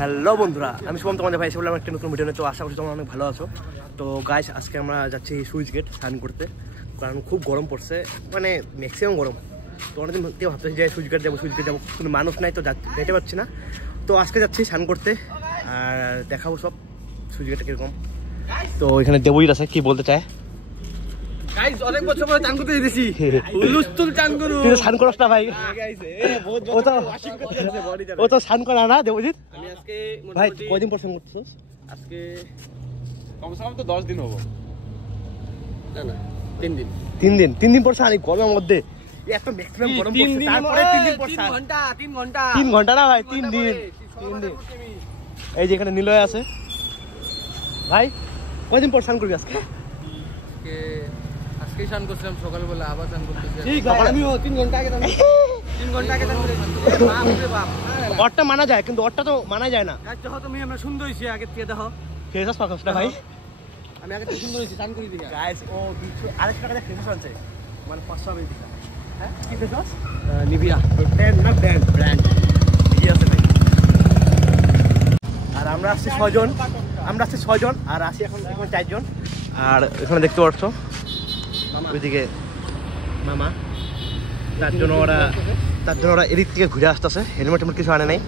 Hello বন্ধুরা, আমি শুভম তোমাদের ভাই বললাম একটা নতুন ভিডিও নিয়ে। তো আশা করছি তোমরা অনেক ভালো আছো। তো গাইস, আজকে আমরা যাচ্ছি সুইচ গেট স্নান করতে, কারণ খুব গরম পড়ছে, মানে ম্যাক্সিমাম গরম। তো অনেকদিন কেউ ভাবতেছি যে সুইচ গেট যাবো, কোনো মানুষ নাই তো যেতে পারছি না। তো আজকে যাচ্ছি স্নান করতে, আর দেখাবো সব সুইচ গেটটা কীরকম। তো এখানে দেবজিৎ আছে, কি বলতে চায়? গাইস অনেক বছর পরে চান করতে দিয়েছি, হুলুস্থুল চান করু। তুই স্নান করছ না ভাই? ও তো স্নান করা না দেবজিৎ। আমি আজকে ভাই কয়দিন পর স্নান করতেছিস? আজকে কমসে কম তো 10 দিন হবো। না না 3 দিন। 3 দিন পর স্নান গরমের মধ্যে। এত ম্যাক্সিমাম গরম পড়ছে, তারপরে 3 দিন পর 3 ঘন্টা 3 ঘন্টা না ভাই, 3 দিন। এই যে এখানে নিলয় আছে ভাই, কয়দিন পর স্নান করবি আজকে? আজকে স্নান করছিলাম সকালবেলা, আবার স্নান করতেছি। ঠিক ভাই, আমিও 3 ঘন্টা আগে 3 ঘন্টা আগে স্নান করেছি। বাপ রে বাপ, অটটা মানা যায়, কিন্তু অটটা তো মানা যায় না। গাইস দেখো তুমি, আমরা সুন্দর হইছি আগে থেকে দেখো। ফেসাস পাকস না ভাই, আমি আগে থেকে সুন্দর হইছি স্নান করি দিই। গাইস ও 200 টাকা দিয়ে ফেসাস আনছে, মানে 500 টাকা দিয়ে। হ্যাঁ কি ফেসাস? নিভিয়া ব্র্যান্ড না, ব্র্যান্ড কি আছে ভাই। আর আমরা আসছি 6 জন, আর আসি এখন 4 জন। আর এখানে দেখতে পাচ্ছ ওইদিকে মামা, তার জন্য ওরা এদিক থেকে ঘুরে আসতেছে, হেলমেট কিছু আনে নাই।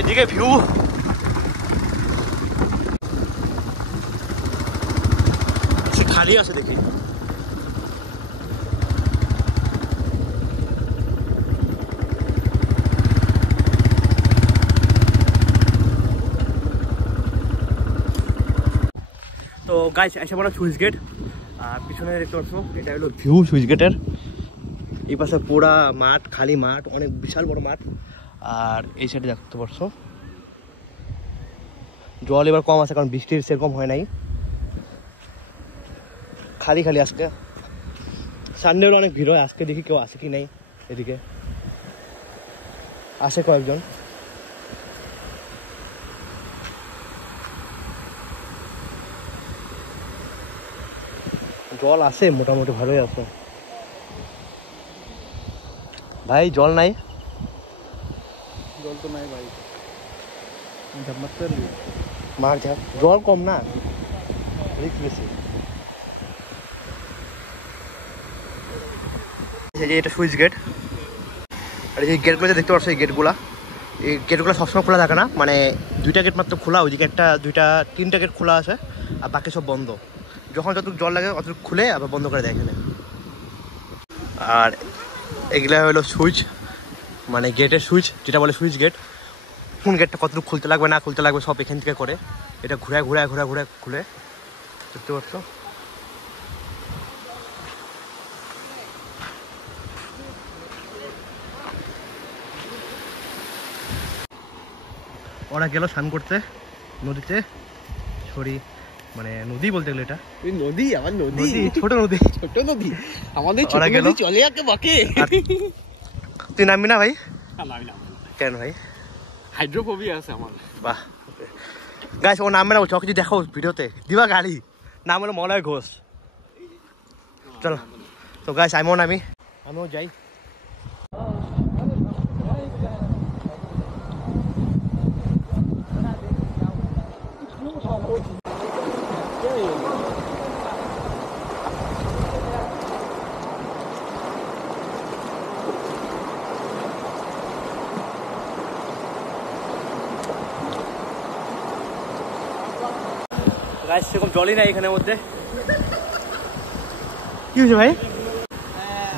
এদিকে ভিউ খালি আছে দেখি। তো গাইস এসে বলা সুইচ গেট, আর পিছনে দেখতে পাচ্ছ এটা হলো ভিউ সুইচ গেটের। এই পাশে পুরা মাঠ, খালি মাঠ, অনেক বিশাল বড় মাঠ। আর এই সাইডে দেখতে পাচ্ছ জল এবার কম আছে, কারণ বৃষ্টির সেরকম হয় নাই, খালি খালি। আজকে সানডের অনেক ভিড় হয়, আজকে দেখি কেউ আসে কি নাই। এদিকে আসে কয়েকজন। জল আছে মোটামুটি ভালোই আছে ভাই, জল নাই, জল তো নাই ভাই, মার ঝাপ, জল কম না, রিস্ক বেশি। এটা সুইচ গেট, আর এই গেটগুলো দেখতে পাচ্ছ, এই গেটগুলো সবসময় খোলা থাকে না, মানে 2টা গেট মাত্র খোলা, ওইদিকে 3টা গেট খোলা আছে, আর বাকি সব বন্ধ। যখন যতটুকু জল লাগে অতটুকু খুলে আবার বন্ধ করে দেয় এখানে। আর এগুলা হলো সুইচ, মানে গেটের সুইচ, যেটা বলে সুইচ গেট। কোন গেটটা কতটুকু খুলতে লাগবে না খুলতে লাগবে সব এখান থেকে করে, এটা ঘুরে খুলে। দেখতে পাচ্ছ ওরা গেল স্নান করতে নদীতে, মানে নদী বলতে গেলে এটা নদী, আমার নদী, ছোট নদী আমাদের ছোট নদী চলে যাকে বাকে। তুই নামবি না ভাই? কেন ভাই? হাইড্রোফোবিয়া আছে আমার। বাহ গাইস, ও নামবে না, ও কিছু দেখো ভিডিওতে দিবা গাড়ি, নাম হলো মলয় ঘোষ। চলো তো গাইস, আমিও যাই। গাইস সেরকম জলই নাই এখানের মধ্যে। কি হয়েছে ভাই?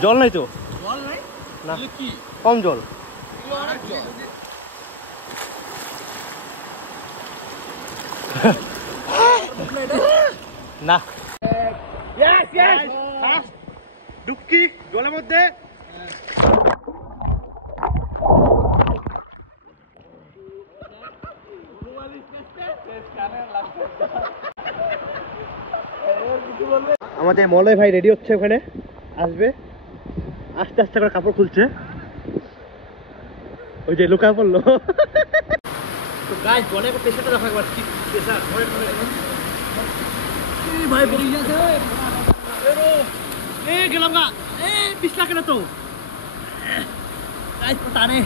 জল নাই তো, জল নাই না কি কম জল। অনেক জল। না ডুবকি জলের মধ্যে। আমাদের মলয় ভাই রেডি হচ্ছে, ওখানে আসবে, আস্তে আস্তে করে কাপড় খুলছে, ওই যে লুকা পড়লো। তো গায়ে জলে প্রেশারটা দেখা একবার কি প্রেশার ভাই বলি যাচ্ছে। এ গেলাম গা, এ পিছলা কেন তো গায়ে টানে।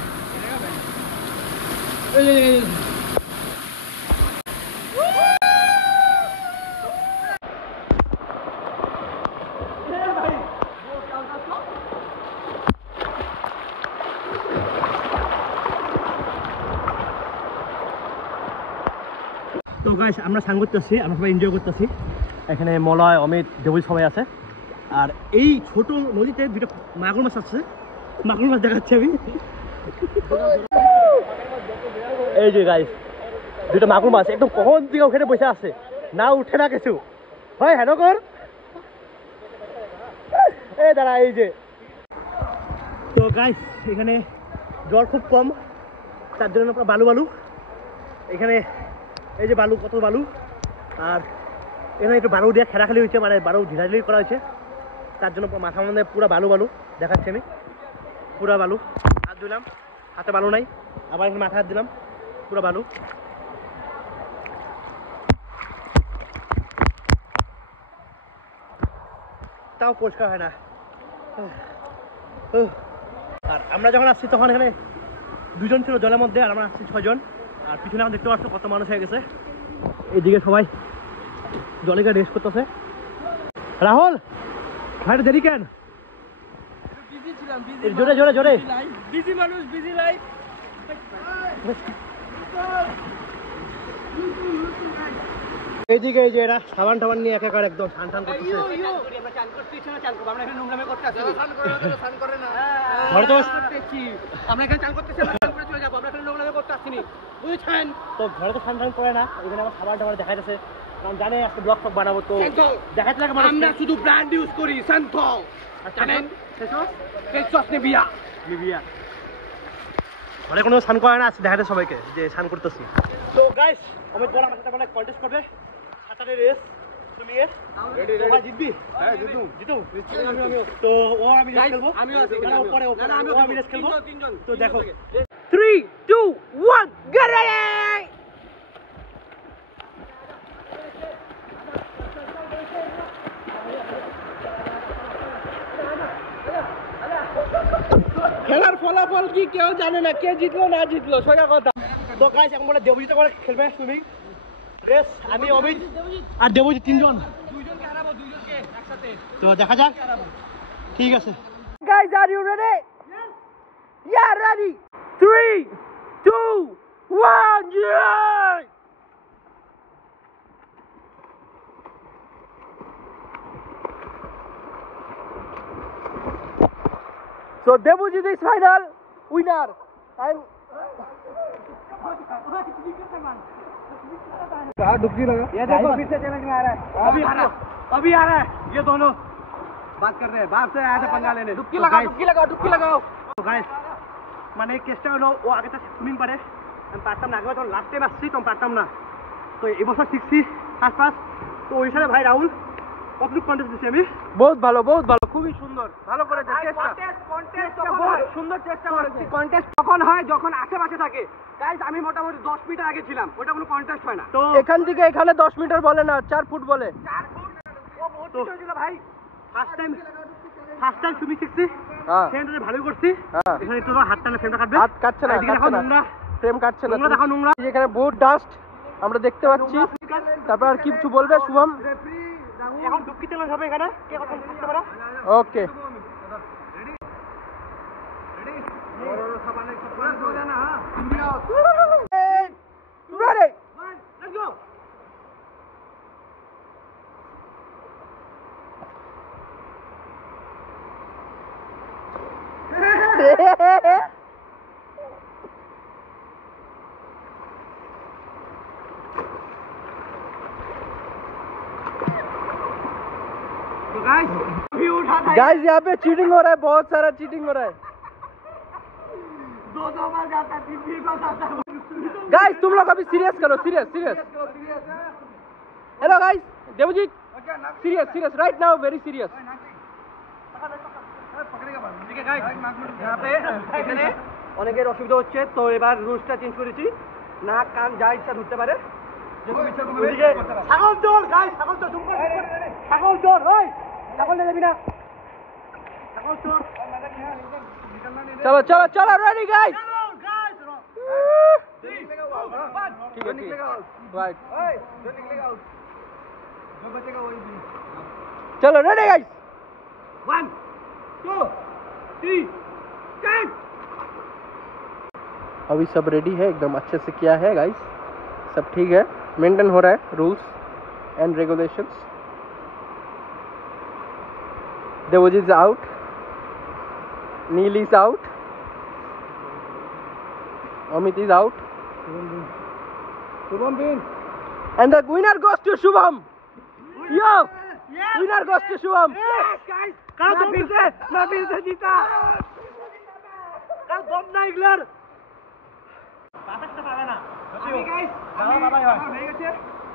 তো গাইস আমরা স্নান করতেছি, আমরা সবাই এনজয় করতেছি। এখানে মলয়, অমিত, দেবজি সবাই আছে। আর এই ছোট নদীতে দুটো মাগুর মাছ আছে, মাগুর মাছ দেখাচ্ছি আমি। এই যে গাইস দুটো মাগুর মাছ একদম কখন দিকে ওখানে বসে আছে, না উঠে না কিছু হয়। হ্যাঁ কর এ দাঁড়া, এই যে। তো গাইস এখানে জল খুব কম, তার জন্য পুরো বালু বালু। এখানে এই যে বালু, কত বালু। আর এখানে একটু বালু দিয়ে খেলাখালি হয়েছে, মানে বালু ঢিলাঢিলি করা হয়েছে, তার জন্য মাথার মধ্যে পুরো বালু বালু দেখাচ্ছি আমি। পুরা বালু, হাত দিলাম, হাতে বালু নাই, আবার এখানে মাথা হাত দিলাম, পুরো বালু। তাও পরিষ্কার হয় না। আর আমরা যখন আসছি তখন এখানে 2 জন ছিল জলের মধ্যে, আর আমরা আসছি 6 জন। আর পিছনে এখন দেখতে পাচ্ছ কত মানুষ হয়ে গেছে। এইদিকে সবাই জলে গিয়ে রেস্ট করতেছে। রাহুল ভাইটা দেরি কেন? জোরে জোরে জোরে। বিজি মানুষ, বিজি লাইফ। এইদিকে এই যে এরা সাবান টাবান নিয়ে একাকার একদম স্নান টান করতেছে। তো ঘরে তো স্নান টান করে না, এখানে আমার সাবান টাবান দেখা যাচ্ছে, কারণ জানে একটা ব্লগ টক বানাবো, তো দেখাতে লাগে মানুষ। আমরা শুধু ব্র্যান্ড ইউজ করি, সান্থল। জানেন ফেসওয়াশ নিভিয়া। ঘরে কোনো স্নান করে না, আজকে দেখাতে সবাইকে যে স্নান করতেছি। তো গাইস অমিত বল আমার সাথে মানে কন্টেস্ট করবে সাঁতারের রেস সুইমিং এর। তোমরা জিতবি? হ্যাঁ জিতু। জিতু নিশ্চয়ই আমিও। তো ও আমি রেস খেলবো, আমিও আছি। পরে আমি রেস খেলবো। তিনজন। তো দেখো 3 2 1 গেট রেডি। খেলার ফলাফল কি কেউ জানে না, কে জিতলো না জিতলো, সোজা কথা। তো গাইস এখন বলে দেবজিৎ করে খেলবে সুইমিং রেস, আমি অমিত আর দেবজিৎ 3 জন। দুইজনকে হারাবো, দুইজনকে একসাথে। তো দেখা যাক, ঠিক আছে। Guys, are you ready? Yes. Yeah, ready. 3 2 1 yeah. So Debujit is final winner and कहाँ डुबकी लगा? ये देखो फिर से चैलेंज में आ रहा है। अभी आ रहा है ये दोनों बात कर रहे हैं, बाप से आया था पंगा लेने। डुबकी लगाओ, डुबकी लगाओ, डुबकी लगाओ। তো গাইস মানে কেসটা হলো ও আগে তো সুইমিং পারে, আমি পারতাম না, আগে তো লাস্ট টাইম আসছি তো পারতাম না, তো এবছর শিখছি ফার্স্ট ফার্স্ট। তো ওই হিসাবে ভাই রাহুল কতটুকু কন্টেস্ট দিচ্ছি আমি? बहुत ভালো, খুবই সুন্দর, ভালো করেছে চেষ্টা। কন্টেস্ট বহুত সুন্দর চেষ্টা করেছে। কন্টেস্ট তখন হয় যখন আশেপাশে থাকে। গাইস আমি মোটামুটি 10 মিটার আগে ছিলাম, ওটা কোনো কন্টেস্ট হয় না। তো এখান থেকে এখানে 10 মিটার বলে না, 4 ফুট বলে। 4 ফুট ও বহুত কিছু ছিল ভাই। ফার্স্ট টাইম সুইমিং শিখছি, হ্যাঁ ফ্রেমটা ভালো করছি। হ্যাঁ এখানে একটু হাত টানা ফ্রেমটা কাটবে, হাত কাটছে না, এদিকে দেখো নোংরা, ফ্রেম কাটছে না। নোংরা দেখো নোংরা। এখানে বহুত ডাস্ট আমরা দেখতে পাচ্ছি। তারপর আর কিছু বলবে শুভম? এখন ডুবকি চ্যালেঞ্জ হবে এখানে, কে কত করতে পারে। Okay ready. Let's go. Guys यहाँ पे चीटिंग हो रहा है, बहुत सारा चीटिंग हो रहा है। दो बार जाता है, तीन बार जाता है। गाइस तुम लोग अभी सीरियस करो, serious serious. Hello guys, Debjit serious serious right now, very serious. यहाँ पे এখানে অনেকের অসুবিধা হচ্ছে, তো এবার রুলসটা চেঞ্জ করেছি, নাক কান যা ইচ্ছা ধরতে পারে। ছাগল চোর গাইস, ছাগল চোর, ছাগল চোর, ওই ছাগল নিয়ে যাবি না, ছাগল চোর। चलो चलो चलो रेडी गाइस, ठीक है राइट, चलो रेडी गाइस, 1 2 3 स्टार्ट। अभी सब रेडी है, एकदम अच्छे से किया है गाइस, सब ठीक है, मेंटेन हो रहा है rules and regulations. Debjit is out, Neil is out, Amit is out, Shubham win, and the winner goes to Shubham. Yo, winner goes to Shubham. Yes guys, ना फिर से जीता, कल बम ना इग्लर পাঁচটা পাবে না। আমি গাইস বাবা বাবা হয়ে গেছে,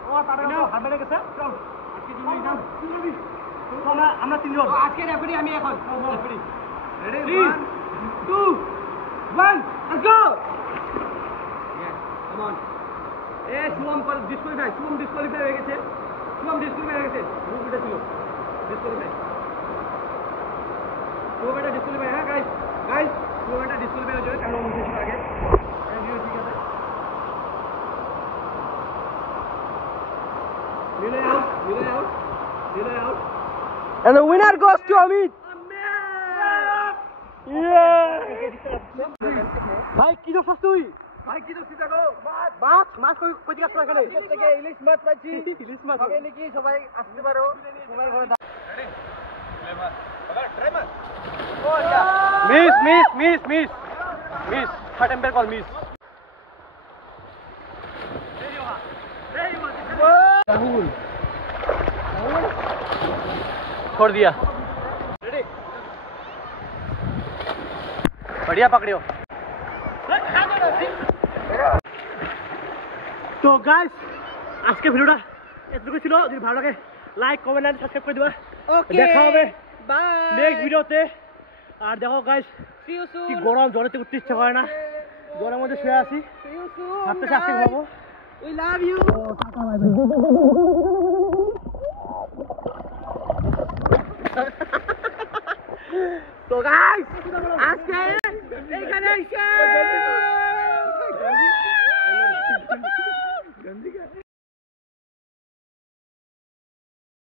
ও তাড়াতাড়ি হারবে না গেছে, চল আজকে দিন নাম তো আমরা তিনজন আজকে রেফারি, আমি এখন referee. Ready? 3 2 1 let's go. Yes, come on. Shubham কর ডিসকোয়ালিফাই, শুভম ডিসকোয়ালিফাই হয়ে গেছে, শুভম ডিসকোয়ালিফাই হয়ে গেছে, রুলটা ছিল ডিসকোয়ালিফাই, শুভমটা ডিসকোয়ালিফাই। হ্যাঁ গাইস গাইস, শুভমটা ডিসকোয়ালিফাই হয়ে যাবে, কারণ ও মুখে ছিল আগে। ভিডিও ঠিক আছে, মিলে আউট, মিলে আউট, মিলে out, and the winner goes to Amit. ভাই কি দোষ তুই, ভাই কি দোষ দেখো, মাছ মাছ কই দিকে আসলো এখানে থেকে ইলিশ মাছ পাইছি, ইলিশ মাছ হবে নাকি সবাই আসতে পারো তোমার ঘরে। রেডি ফ্লেভার বাবা ট্রাই মাছ, ও যা miss miss miss miss miss third empire call miss. Rahul छोड़ दिया, रेडी बढ़िया पकड़ियो। তো গাইস আজকে ভিডিওটা এতটুকু ছিল, যদি ভালো লাগে লাইক কমেন্ট এন্ড সাবস্ক্রাইব করে দিবা। দেখা হবে বাই নেক্সট ভিডিওতে। আর দেখো গাইস কি গরম, জ্বরেতে উঠতে ইচ্ছা করে না, জ্বরের মধ্যে শুয়ে আছি, হাঁটতে আজকে ঘুমাবো। We love you. Tata bye bye. তো গাইস আজকে এইখানে এসে